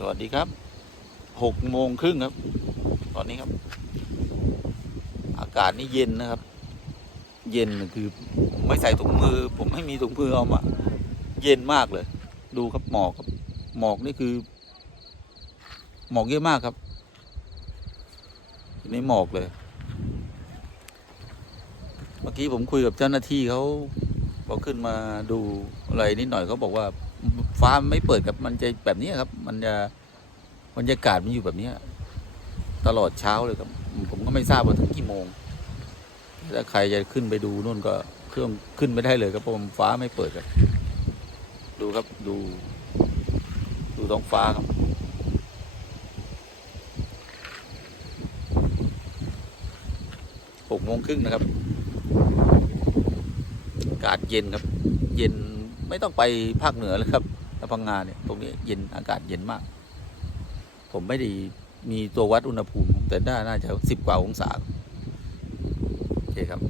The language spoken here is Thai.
สวัสดีครับหกโมงครึ่งครับ ตอนนี้ครับ อากาศนี่เย็นนะครับ เย็นคือผมไม่ใส่ถุงมือ ผมไม่มีถุงมือเอามาเย็นมากเลย ดูครับหมอกครับหมอกนี่คือ หมอกเยอะมากครับนี่หมอกเลย เมื่อกี้ผมคุยกับเจ้าหน้าที่เขา บอขึ้นมาดูอะไรนิดหน่อยเขาบอกว่าฟ้าไม่เปิดครับมันจะแบบนี้ครับ มันจะบรรยากาศมันอยู่แบบนี้ตลอดเช้าเลยครับ ผมก็ไม่ทราบว่าถึงกี่โมงถ้าใครจะขึ้นไปดูนู่นก็เครื่องขึ้นไม่ได้เลยครับเพราะมันฟ้าไม่เปิดครับ ดูครับดู ดูท้องฟ้าครับหกโมงครึ่งนะครับากาศเย็นครับ เย็นไม่ต้องไปภาคเหนือเลยครับถ้าพังงานเนี่ยตรงนี้เย็นอากาศเย็นมาก ผมไม่ได้มีตัววัดอุณหภูมิ แต่น่าน่าจะสิบกว่าองศาโอเคครับ